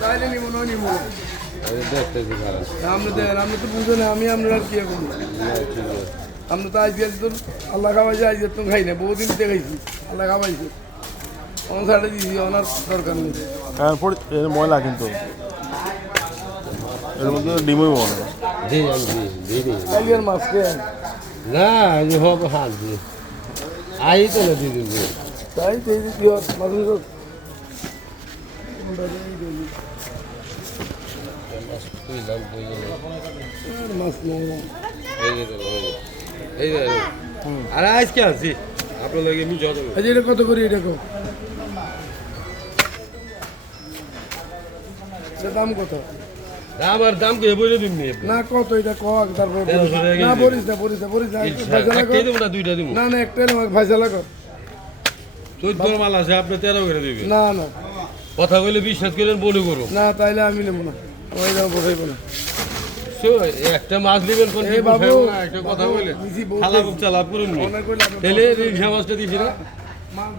তাইলে নিব না নিব দেখতেছি খারাপ। আপনি দেন, আপনি তো বুঝেন আমি আপনার আর কি এখন আপনি তো আজকে তো আল্লাহ খাওয়াইছে, আজকে তো খাই না, বহুদিন দেখাইছি আল্লাহ খাওয়াইছে, আমার ছাড়ে দিয়েছি, ওনার দরকার নেই। এরপর এর ময়লা কিন্তু এর মধ্যে ডিমই মনে হয়। জি আমি দিই কালিয়ার মাছ কে না যে হবে হাত দিয়ে আই তো না দিয়ে দিবি তাই তো এই যে কি হয় মাছ মাছ নেই এই যে আরে আজকে আছি আপনার লাগে আমি জল দেবো। আচ্ছা এটা কত করি এটা কো এটা দাম কত আমার দাম কে বলে দিবনি না কত এটা কক তারপর 1300 টাকা না কেজি বলিস না বলিস না বলিস না ফাইসালা কর একটাই দেবো না দুইটা দেবো না না একটাই না ফাইসালা কর 14 মাল আছে আপনি 13 করে দিবেন না না কথা বলে বিশ্বাস করেন বলে করো না তাইলে আমি নেবো না ওই দাম পোষাইবো না একটা মাছ নেবেন কোন এই বাবু, একটা কথা বলে বুঝি বলতেছি। খালা খুব চালাক করুন অনেক কইলে আমি তাহলে রিক্সা মাছটা দিছি না মাছ